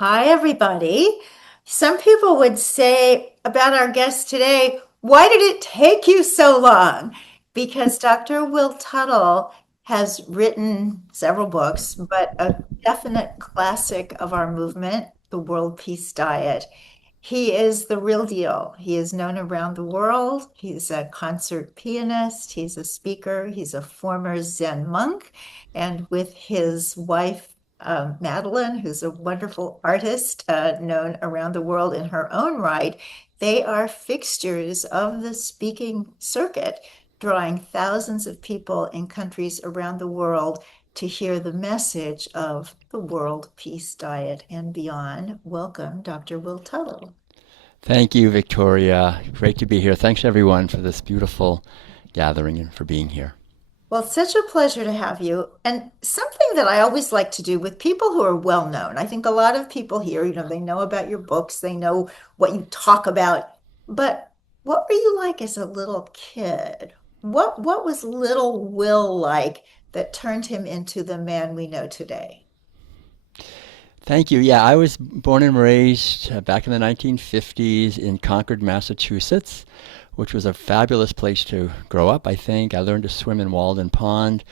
Hi, everybody. Some people would say about our guest today, why did it take you so long? Because Dr. Will Tuttle has written several books, but a definite classic of our movement, The World Peace Diet. He is the real deal. He is known around the world. He's a concert pianist, he's a speaker, he's a former Zen monk, and with his wife, Madeline, who's a wonderful artist known around the world in her own right, they are fixtures of the speaking circuit, drawing thousands of people in countries around the world to hear the message of the World Peace Diet and beyond. Welcome, Dr. Will Tuttle. Thank you, Victoria. Great to be here. Thanks, everyone, for this beautiful gathering and for being here. Well, it's such a pleasure to have you. And something that I always like to do with people who are well known. I think a lot of people here, they know about your books, they know what you talk about. But what were you like as a little kid? What was little Will like that turned him into the man we know today? Thank you. Yeah, I was born and raised back in the 1950s in Concord, Massachusetts, which was a fabulous place to grow up, I think. I learned to swim in Walden Pond,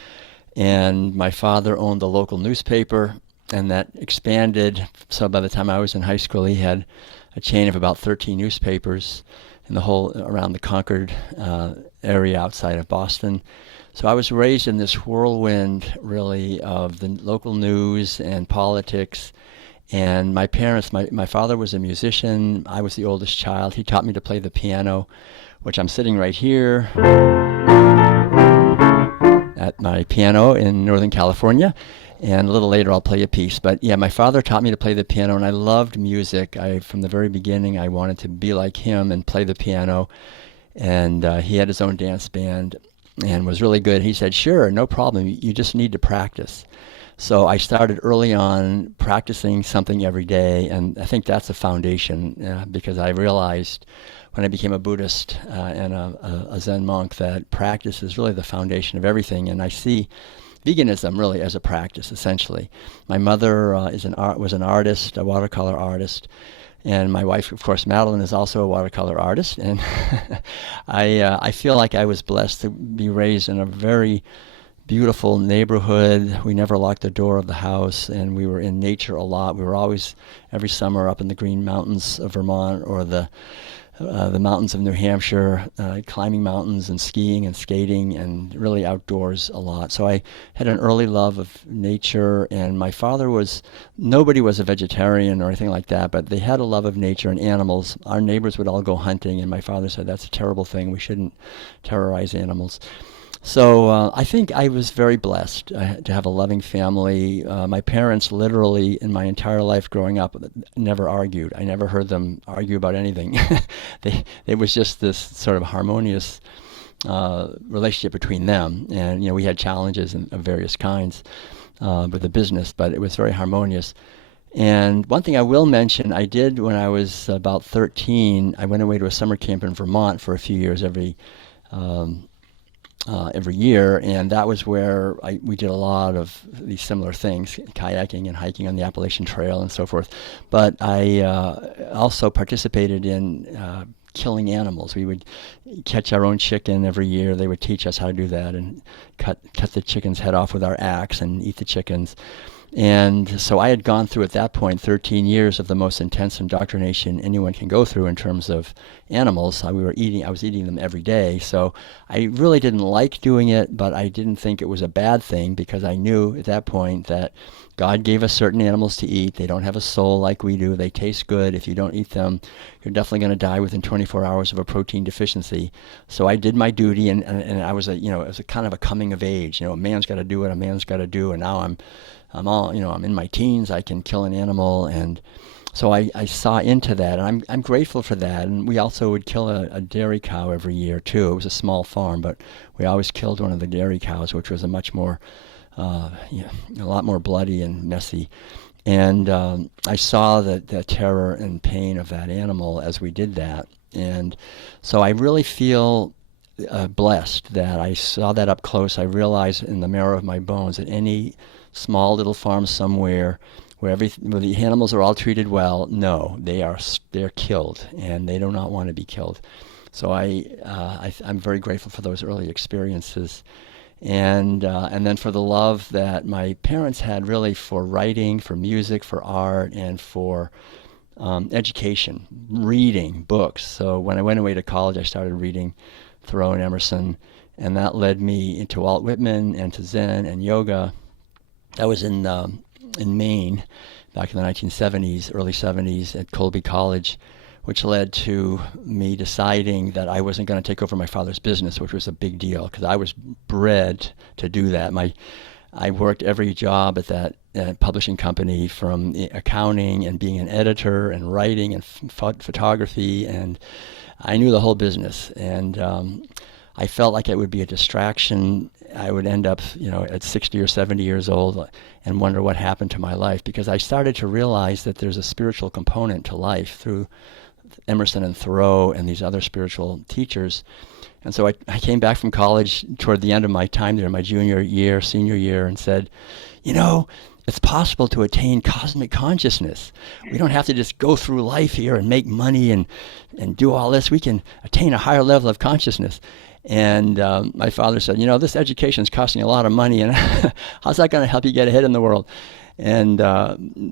and my father owned the local newspaper, and that expanded. So by the time I was in high school, he had a chain of about 13 newspapers in the whole around the Concord area outside of Boston. So I was raised in this whirlwind, really, of the local news and politics. And my parents, my father was a musician. I was the oldest child. He taught me to play the piano, which I'm sitting right here at my piano in Northern California. And a little later I'll play a piece. But yeah, my father taught me to play the piano, and I loved music. From the very beginning, I wanted to be like him and play the piano. And he had his own dance band and was really good. He said, "Sure, no problem. You just need to practice." So I started early on practicing something every day, and I think that's a foundation because I realized when I became a Buddhist and a Zen monk that practice is really the foundation of everything. And I see veganism really as a practice, essentially. My mother was an artist, a watercolor artist, and my wife, of course, Madeline, is also a watercolor artist. And I feel like I was blessed to be raised in a very beautiful neighborhood. We never locked the door of the house, and we were in nature a lot. We were always every summer up in the Green Mountains of Vermont or the mountains of New Hampshire, climbing mountains and skiing and skating and really outdoors a lot. So I had an early love of nature, and my father nobody was a vegetarian or anything like that, but they had a love of nature and animals. Our neighbors would all go hunting, and my father said, "That's a terrible thing. We shouldn't terrorize animals." So I think I was very blessed to have a loving family. My parents literally, in my entire life growing up, never argued. I never heard them argue about anything. It was just this sort of harmonious relationship between them. And, we had challenges of various kinds with the business, but it was very harmonious. And one thing I will mention, I did when I was about 13, I went away to a summer camp in Vermont for a few years um, every year, and that was where we did a lot of these similar things, kayaking and hiking on the Appalachian Trail and so forth. But I also participated in killing animals. We would catch our own chicken every year. They would teach us how to do that and cut the chicken's head off with our axe and eat the chickens. And so I had gone through at that point 13 years of the most intense indoctrination anyone can go through in terms of animals. I was eating them every day. So I really didn't like doing it, but I didn't think it was a bad thing because I knew at that point that God gave us certain animals to eat. They don't have a soul like we do. They taste good. If you don't eat them, you're definitely going to die within 24 hours of a protein deficiency. So I did my duty, and I was it was a kind of a coming of age. A man's got to do what a man's got to do, and now I'm in my teens. I can kill an animal, and so I saw into that, and I'm grateful for that. And we also would kill a dairy cow every year too. It was a small farm, but we always killed one of the dairy cows, which was a much more, a lot more bloody and messy. And I saw the terror and pain of that animal as we did that, and so I really feel blessed that I saw that up close. I realized in the marrow of my bones that any small little farm somewhere where the animals are all treated well. No, they're killed, and they do not want to be killed. So I'm very grateful for those early experiences, and then for the love that my parents had really for writing, for music, for art, and for education, reading books. So when I went away to college, I started reading Thoreau and Emerson, and that led me into Walt Whitman and to Zen and yoga. That was in Maine back in the 1970s, early 70s at Colby College, which led to me deciding that I wasn't going to take over my father's business, which was a big deal because I was bred to do that. I worked every job at that publishing company, from accounting and being an editor and writing and photography, and I knew the whole business. And I felt like it would be a distraction. I would end up, at 60 or 70 years old and wonder what happened to my life, because I started to realize that there's a spiritual component to life through Emerson and Thoreau and these other spiritual teachers. And so I came back from college toward the end of my time there, my senior year, and said, it's possible to attain cosmic consciousness. We don't have to just go through life here and make money and do all this. We can attain a higher level of consciousness. And my father said, this education is costing a lot of money, and how's that going to help you get ahead in the world? And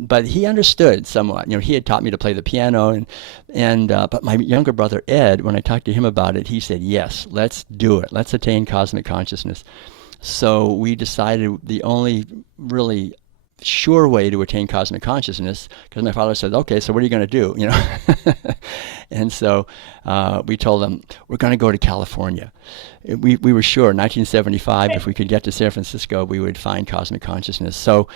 but he understood somewhat. He had taught me to play the piano, but my younger brother Ed, when I talked to him about it, he said, "Yes, let's do it. Let's attain cosmic consciousness." So we decided the only really sure way to attain cosmic consciousness, because my father said, "Okay, so what are you going to do?" And so we told him, we're going to go to California. We were sure, 1975, if we could get to San Francisco, we would find cosmic consciousness. So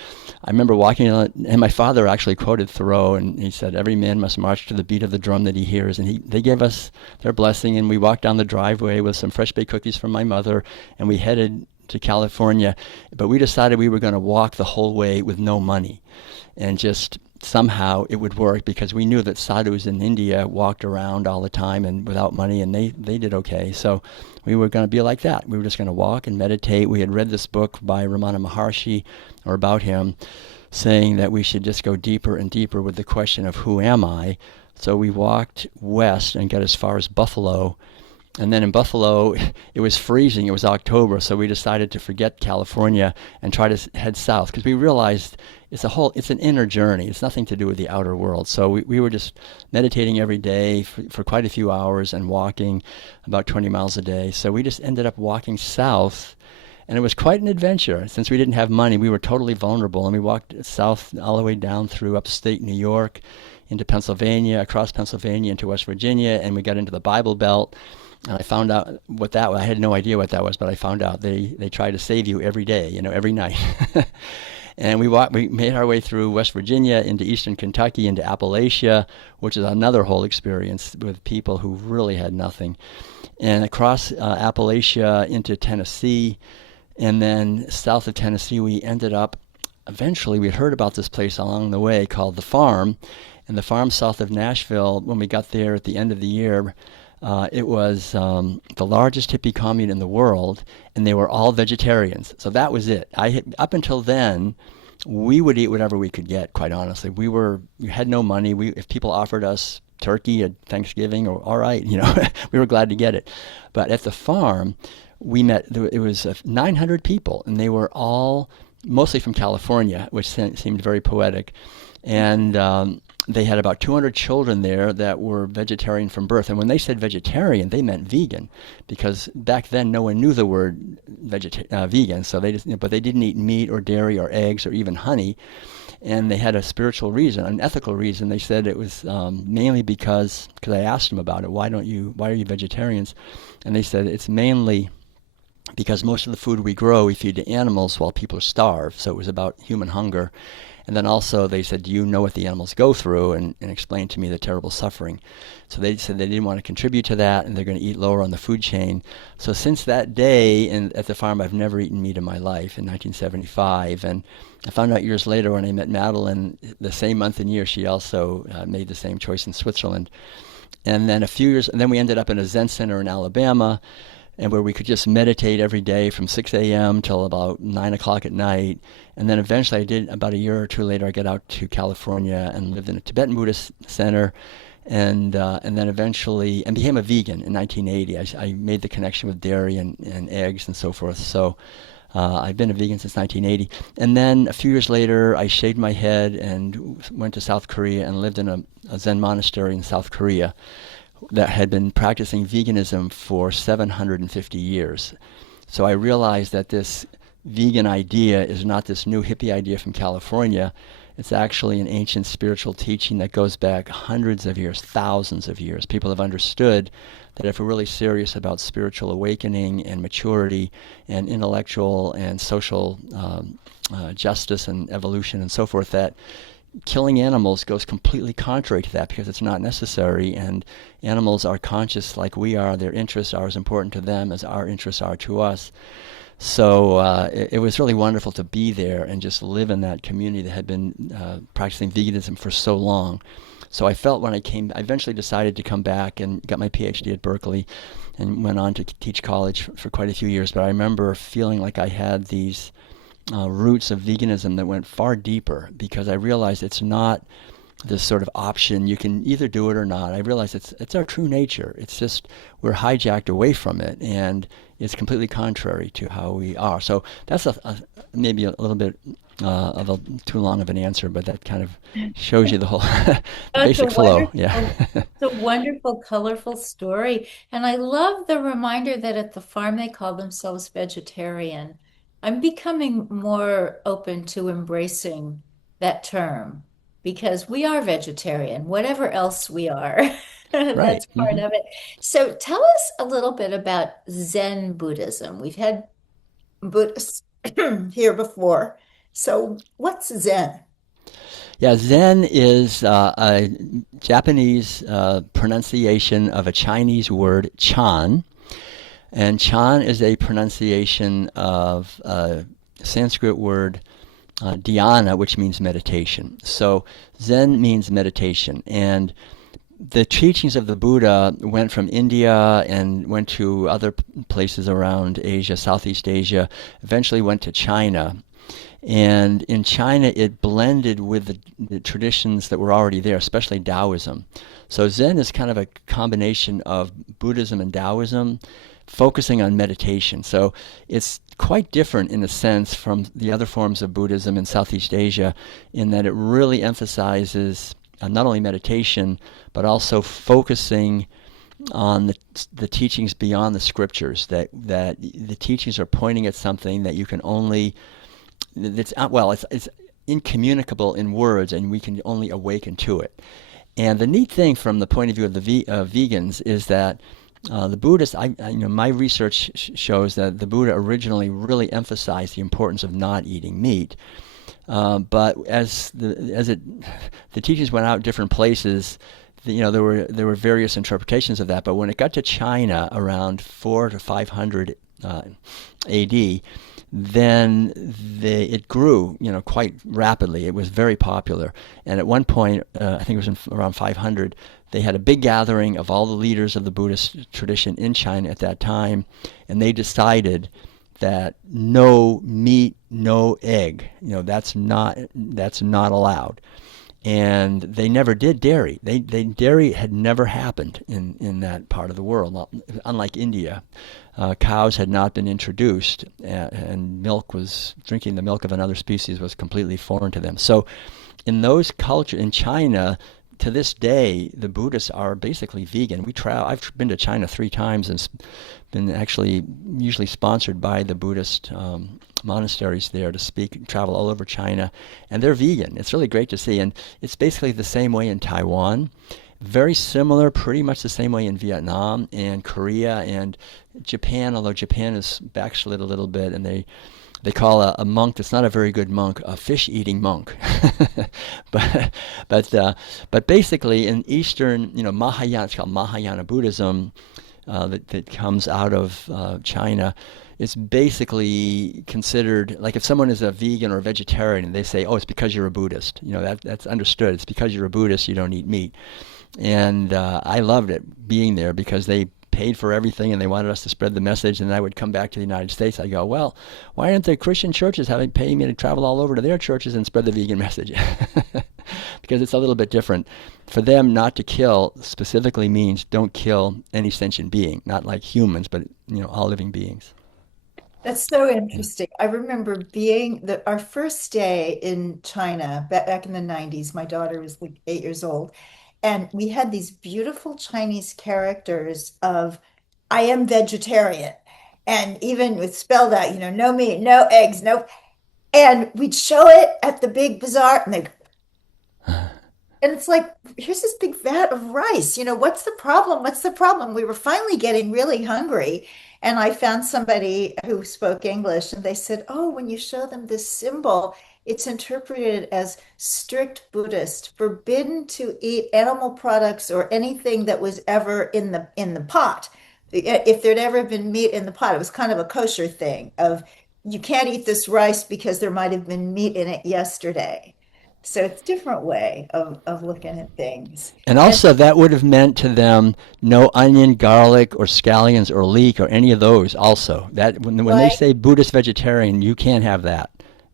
I remember walking, and my father actually quoted Thoreau, and he said, "Every man must march to the beat of the drum that he hears." And they gave us their blessing, and we walked down the driveway with some fresh baked cookies from my mother, and we headed to California. But we decided we were going to walk the whole way with no money, and just somehow it would work, because we knew that sadhus in India walked around all the time and without money, and they did okay. So we were going to be like that. We were just going to walk and meditate. We had read this book by Ramana Maharshi, or about him, saying that we should just go deeper and deeper with the question of who am I. So we walked west and got as far as Buffalo. And then in Buffalo, it was freezing. It was October, so we decided to forget California and try to head south, because we realized it's an inner journey. It's nothing to do with the outer world. So we were just meditating every day for quite a few hours and walking about 20 miles a day. So we just ended up walking south, and it was quite an adventure. Since we didn't have money, we were totally vulnerable, and we walked south all the way down through upstate New York, into Pennsylvania, across Pennsylvania into West Virginia, and we got into the Bible Belt. And I found out what that was. I had no idea what that was, but I found out they try to save you every day, every night. And we made our way through West Virginia into eastern Kentucky, into Appalachia, which is another whole experience with people who really had nothing. And across Appalachia into Tennessee, and then south of Tennessee, we ended up, eventually we heard about this place along the way called The Farm. And The Farm south of Nashville, when we got there at the end of the year, it was the largest hippie commune in the world, and they were all vegetarians. So that was it. Up until then, we would eat whatever we could get, quite honestly. We had no money. If people offered us turkey at Thanksgiving, or all right, we were glad to get it. But at The Farm, we met, it was 900 people, and they were all mostly from California, which seemed very poetic. And they had about 200 children there that were vegetarian from birth. And when they said vegetarian, they meant vegan, because back then no one knew the word vegan. So but they didn't eat meat or dairy or eggs or even honey. And they had a spiritual reason, an ethical reason. They said it was mainly because I asked them about it. Why are you vegetarians? And they said it's mainly because most of the food we grow, we feed to animals while people starve. So it was about human hunger. And then also they said, do you know what the animals go through? And explained to me the terrible suffering. So they said they didn't want to contribute to that, and they're going to eat lower on the food chain. So since that day at The Farm, I've never eaten meat in my life, in 1975. And I found out years later when I met Madeline, the same month and year, she also made the same choice in Switzerland. And then then we ended up in a Zen center in Alabama. and where we could just meditate every day from 6 a.m. till about 9 o'clock at night. And then eventually I did, about a year or two later, I got out to California and lived in a Tibetan Buddhist center, and then eventually and became a vegan in 1980. I made the connection with dairy and eggs and so forth. So I've been a vegan since 1980. And then a few years later, I shaved my head and went to South Korea and lived in a Zen monastery in South Korea that had been practicing veganism for 750 years. So I realized that this vegan idea is not this new hippie idea from California. It's actually an ancient spiritual teaching that goes back hundreds of years, thousands of years. People have understood that if we're really serious about spiritual awakening and maturity and intellectual and social justice and evolution and so forth, that killing animals goes completely contrary to that because it's not necessary, and animals are conscious like we are. Their interests are as important to them as our interests are to us. So it was really wonderful to be there and just live in that community that had been practicing veganism for so long. So I felt when I eventually decided to come back and got my PhD at Berkeley and went on to teach college for quite a few years. But I remember feeling like I had these roots of veganism that went far deeper, because I realized it's not this sort of option. You can either do it or not. I realized it's our true nature. It's just we're hijacked away from it, and it's completely contrary to how we are. So that's maybe a little bit of a too long of an answer, but that kind of shows you the whole the Oh, basic flow. Yeah. it's a wonderful, colorful story. And I love the reminder that at the farm they call themselves vegetarian. I'm becoming more open to embracing that term because we are vegetarian, whatever else we are. Right. That's part of it. So tell us a little bit about Zen Buddhism. We've had Buddhists here before. So what's Zen? Yeah, Zen is a Japanese pronunciation of a Chinese word, chan. And chan is a pronunciation of a Sanskrit word, dhyana, which means meditation. So Zen means meditation. And the teachings of the Buddha went from India and went to other places around Asia, Southeast Asia, eventually went to China. And in China, it blended with the traditions that were already there, especially Taoism. So Zen is kind of a combination of Buddhism and Taoism, focusing on meditation. So it's quite different in a sense from the other forms of Buddhism in Southeast Asia, in that it really emphasizes not only meditation, but also focusing on the teachings beyond the scriptures, that the teachings are pointing at something that you can only, it's incommunicable in words, and we can only awaken to it. And the neat thing from the point of view of the vegans is that the Buddhists, my research shows that the Buddha originally really emphasized the importance of not eating meat. But as the teachings went out different places, there were various interpretations of that. But when it got to China around 400 to 500 A.D., then it grew, quite rapidly. It was very popular, and at one point, I think it was around 500, they had a big gathering of all the leaders of the Buddhist tradition in China at that time, and they decided that no meat, no egg, that's not allowed. And they never did dairy. Dairy had never happened in that part of the world. Unlike India, cows had not been introduced, and drinking the milk of another species was completely foreign to them. So, in those cultures in China, to this day, the Buddhists are basically vegan. I've been to China 3 times and been actually usually sponsored by the Buddhist monasteries there to travel all over China, and they're vegan. It's really great to see, and it's basically the same way in Taiwan. Very similar, pretty much the same way in Vietnam and Korea and Japan, although Japan has backslid a little bit, and they call a monk that's not a very good monk a fish-eating monk. but basically in Eastern, Mahayana, it's called Mahayana Buddhism, that comes out of China. It's basically considered, like if someone is a vegan or a vegetarian, they say, oh, it's because you're a Buddhist. That's understood. It's because you're a Buddhist, you don't eat meat. And I loved it being there because they paid for everything and they wanted us to spread the message. And I would come back to the United States. I go, well, why aren't the Christian churches paying me to travel all over to their churches and spread the vegan message? Because it's a little bit different. For them, not to kill specifically means don't kill any sentient being, not like humans, but all living beings. That's so Yeah. interesting. I remember being our first day in China back in the 90s. My daughter was like 8 years old. And we had these beautiful Chinese characters of I am vegetarian. And even with spelled out, no meat, no eggs, no. And we'd show it at the big bazaar and they and it's like, here's this big vat of rice. What's the problem? What's the problem? We were finally getting really hungry. And I found somebody who spoke English, and they said, oh, when you show them this symbol, it's interpreted as strict Buddhist, forbidden to eat animal products or anything that was ever in the pot. If there'd ever been meat in the pot, it was kind of a kosher thing of you can't eat this rice because there might have been meat in it yesterday. So it's a different way of looking at things. And And also, that would have meant to them no onion, garlic, or scallions, or leek, or any of those. Also, that when they like say Buddhist vegetarian, you can't have that.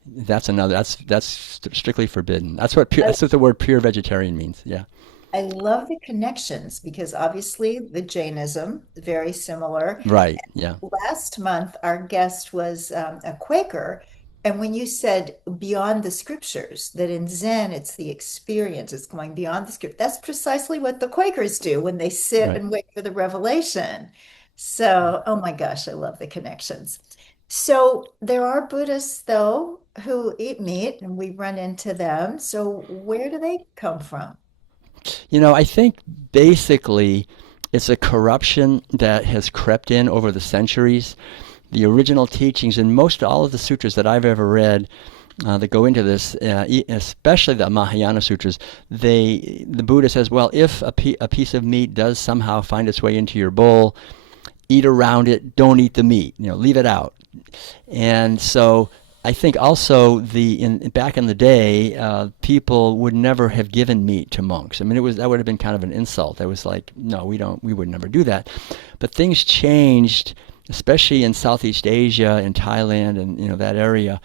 That's another. That's strictly forbidden. I, That's what the word pure vegetarian means. Yeah. I love the connections because obviously the Jainism, very similar. Right. Yeah. Last month, our guest was a Quaker. And when you said beyond the scriptures, that in Zen, it's the experience, it's going beyond the script. That's precisely what the Quakers do when they sit Right. and wait for the revelation. So, oh my gosh, I love the connections. So there are Buddhists, though, who eat meat, and we run into them. So where do they come from? I think basically it's a corruption that has crept in over the centuries. The original teachings in most all of the sutras that I've ever read that go into this, especially the Mahayana sutras, the Buddha says, well, if a piece of meat does somehow find its way into your bowl, eat around it, don't eat the meat, leave it out. And so I think also back in the day, people would never have given meat to monks. I mean, that would have been kind of an insult. That was like, no, we would never do that. But things changed, especially in Southeast Asia, in Thailand, and that area,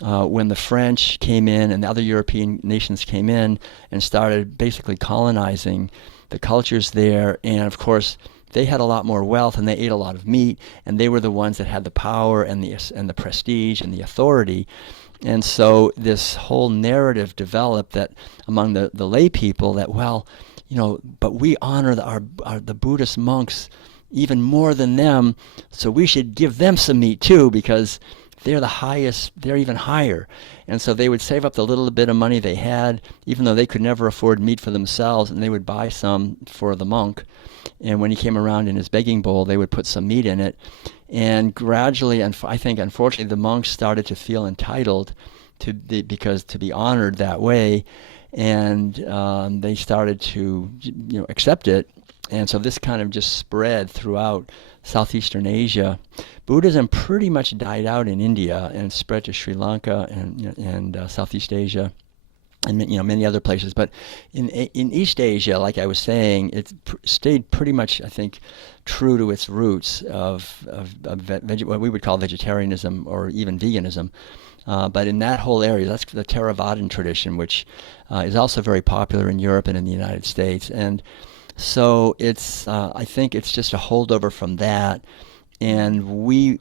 when the French came in and the other European nations came in and started basically colonizing the cultures there. And of course, they had a lot more wealth and they ate a lot of meat, and they were the ones that had the power and the prestige and the authority. And so this whole narrative developed that among the lay people that, well, but we honor the Buddhist monks even more than them, so we should give them some meat too because they're the highest, they're even higher. And so they would save up the little bit of money they had, even though they could never afford meat for themselves, and they would buy some for the monk. And when he came around in his begging bowl, they would put some meat in it. And gradually, and I think unfortunately, the monks started to feel entitled because to be honored that way, and they started to accept it. And so this kind of just spread throughout Southeastern Asia. Buddhism pretty much died out in India and spread to Sri Lanka and Southeast Asia and many other places. But in East Asia, like I was saying, it stayed pretty much, I think, true to its roots of what we would call vegetarianism or even veganism. But in that whole area, that's the Theravadan tradition, which is also very popular in Europe and in the United States. And so I think it's just a holdover from that. And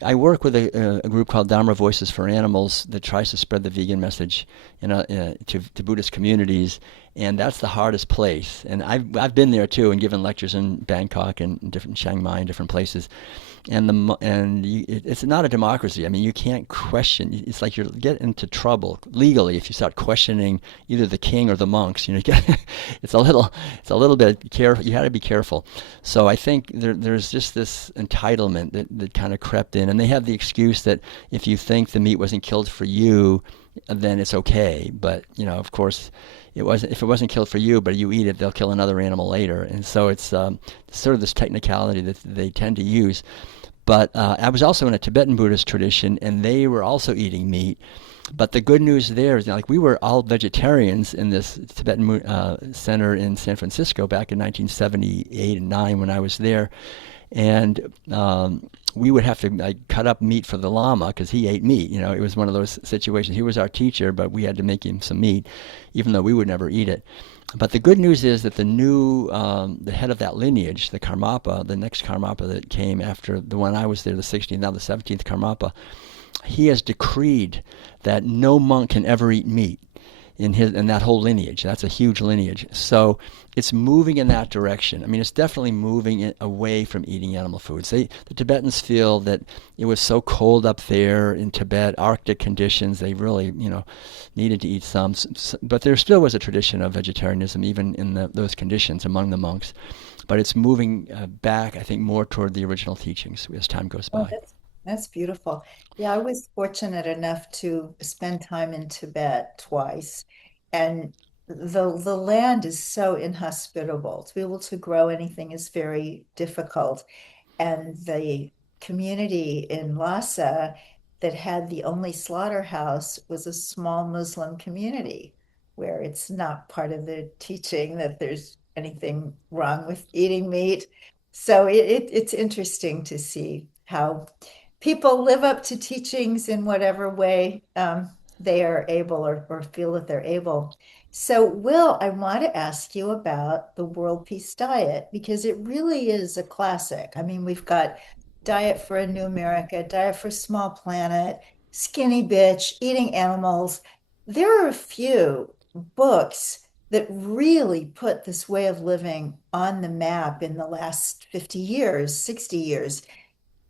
I work with a group called Dharma Voices for Animals that tries to spread the vegan message to Buddhist communities, and that's the hardest place. And I've been there too and given lectures in Bangkok and different Chiang Mai and different places. It's not a democracy. I mean, you can't question. It's like you get into trouble legally if you start questioning either the king or the monks. It's a little bit careful. You had to be careful. So I think there's just this entitlement that kind of crept in, and they have the excuse that if you think the meat wasn't killed for you, then it's okay. But of course, it wasn't. If it wasn't killed for you, but you eat it, they'll kill another animal later. And so it's sort of this technicality that they tend to use. But I was also in a Tibetan Buddhist tradition, and they were also eating meat. But the good news there is, like, we were all vegetarians in this Tibetan center in San Francisco back in 1978 and 9 when I was there, and we would have to like cut up meat for the lama because he ate meat. You know, it was one of those situations. He was our teacher, but we had to make him some meat, even though we would never eat it. But the good news is that the head of that lineage, the Karmapa, the next Karmapa that came after the one I was there, the 16th, now the 17th Karmapa, he has decreed that no monk can ever eat meat in that whole lineage. That's a huge lineage. So it's moving in that direction. I mean, it's definitely moving it away from eating animal foods. The Tibetans feel that it was so cold up there in Tibet, Arctic conditions. They really, needed to eat some. But there still was a tradition of vegetarianism even in those conditions among the monks. But it's moving back, I think, more toward the original teachings as time goes Oh, by. that's beautiful. Yeah, I was fortunate enough to spend time in Tibet twice, and the land is so inhospitable. To be able to grow anything is very difficult. And the community in Lhasa that had the only slaughterhouse was a small Muslim community where it's not part of the teaching that there's anything wrong with eating meat. So it's interesting to see how people live up to teachings in whatever way they are able or feel that they're able. So, Will, I want to ask you about the World Peace Diet because it really is a classic. I mean, we've got Diet for a New America, Diet for a Small Planet, Skinny Bitch, Eating Animals. There are a few books that really put this way of living on the map in the last 50 years, 60 years.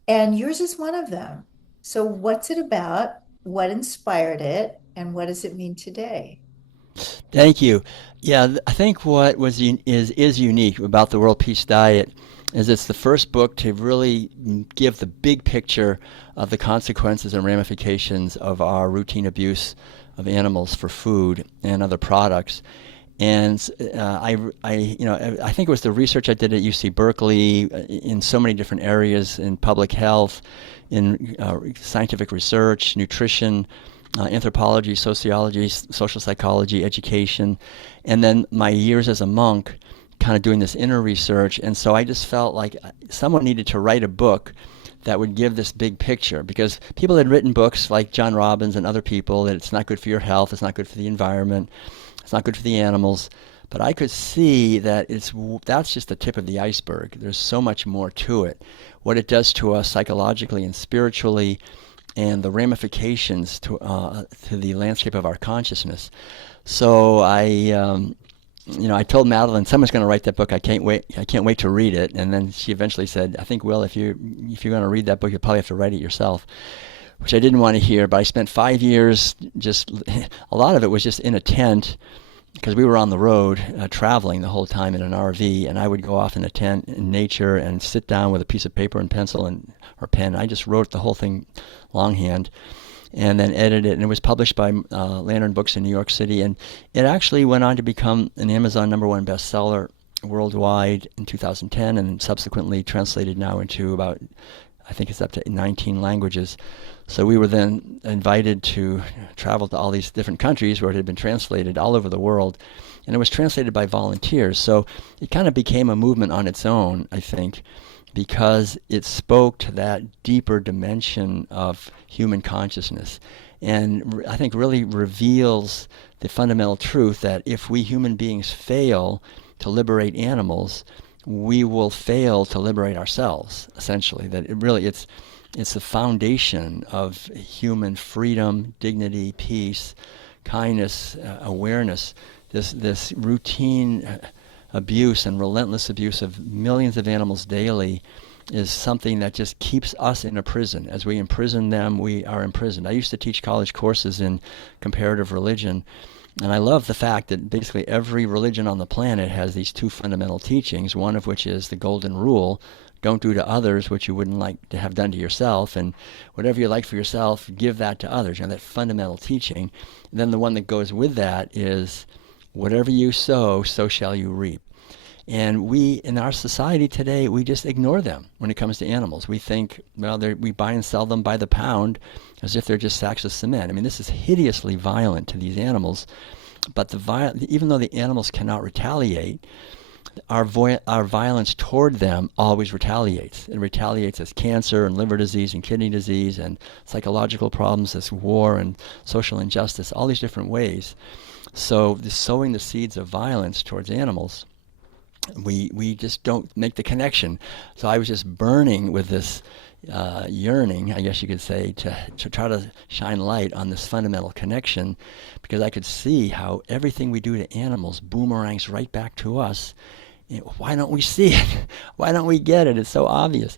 And yours is one of them. So, what's it about? What inspired it? And what does it mean today? Thank you. Yeah, I think what is unique about the World Peace Diet is it's the first book to really give the big picture of the consequences and ramifications of our routine abuse of animals for food and other products. And I think it was the research I did at UC Berkeley in so many different areas in public health, in scientific research, nutrition, anthropology, sociology, social psychology, education, and then my years as a monk kind of doing this inner research. And so I just felt like someone needed to write a book that would give this big picture because people had written books like John Robbins and other people that it's not good for your health, it's not good for the environment, it's not good for the animals. But I could see that that's just the tip of the iceberg. There's so much more to it. What it does to us psychologically and spiritually, and the ramifications to the landscape of our consciousness. So I told Madeline someone's going to write that book. I can't wait. I can't wait to read it. And then she eventually said, "I think, Will, if you're going to read that book, you'll probably have to write it yourself." Which I didn't want to hear. But I spent 5 years just a lot of it was just in a tent because we were on the road traveling the whole time in an RV, and I would go off in a tent in nature and sit down with a piece of paper and pencil or pen. I just wrote the whole thing longhand and then edited it, and it was published by Lantern Books in New York City, and it actually went on to become an Amazon #1 bestseller worldwide in 2010, and subsequently translated now into about, I think it's up to 19 languages. So we were then invited to travel to all these different countries where it had been translated all over the world. And it was translated by volunteers. So it kind of became a movement on its own, I think, because it spoke to that deeper dimension of human consciousness. And I think really reveals the fundamental truth that if we human beings fail to liberate animals, we will fail to liberate ourselves, essentially. That it's the foundation of human freedom, dignity, peace, kindness, awareness. This routine abuse and relentless abuse of millions of animals daily is something that just keeps us in a prison. As we imprison them, we are imprisoned. I used to teach college courses in comparative religion, and I love the fact that basically every religion on the planet has these two fundamental teachings, one of which is the golden rule: don't do to others what you wouldn't like to have done to yourself, and whatever you like for yourself, give that to others. That fundamental teaching. And then the one that goes with that is, whatever you sow, so shall you reap. And we, in our society today, we just ignore them when it comes to animals. We think, well, we buy and sell them by the pound as if they're just sacks of cement. I mean, this is hideously violent to these animals. But even though the animals cannot retaliate, our violence toward them always retaliates. It retaliates as cancer and liver disease and kidney disease and psychological problems as war and social injustice, all these different ways. So sowing the seeds of violence towards animals, we just don't make the connection. So I was just burning with this yearning, I guess you could say, to try to shine light on this fundamental connection, because I could see how everything we do to animals boomerangs right back to us. Why don't we see it? Why don't we get it? It's so obvious.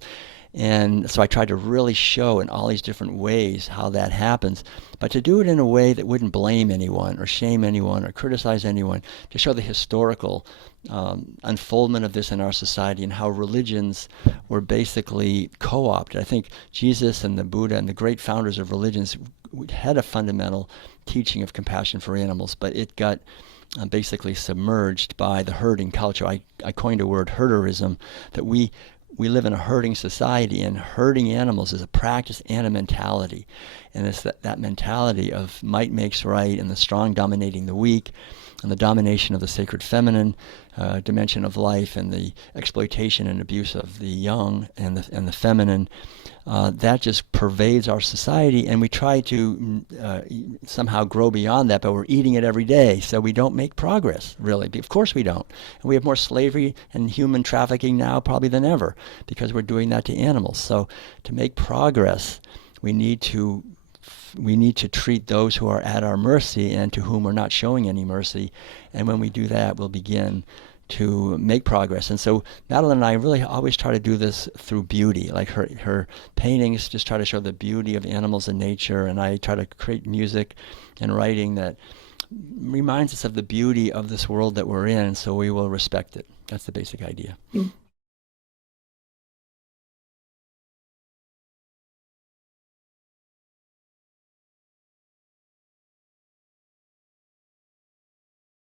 And so I tried to really show in all these different ways how that happens, but to do it in a way that wouldn't blame anyone or shame anyone or criticize anyone, to show the historical unfoldment of this in our society and how religions were basically co-opted. I think Jesus and the Buddha and the great founders of religions had a fundamental teaching of compassion for animals, but it got basically submerged by the herding culture. I coined a word, herderism, that we live in a herding society, and herding animals is a practice and a mentality. And it's that mentality of might makes right, and the strong dominating the weak, and the domination of the sacred feminine dimension of life, and the exploitation and abuse of the young and the feminine. That just pervades our society, and we try to somehow grow beyond that, but we're eating it every day, so we don't make progress, really. Of course we don't. And we have more slavery and human trafficking now probably than ever, because we're doing that to animals. So to make progress, we need to treat those who are at our mercy and to whom we're not showing any mercy. And when we do that, we'll begin to make progress. And so Madeline and I really always try to do this through beauty. Like her paintings just try to show the beauty of animals and nature, and I try to create music and writing that reminds us of the beauty of this world that we're in, so we will respect it. That's the basic idea.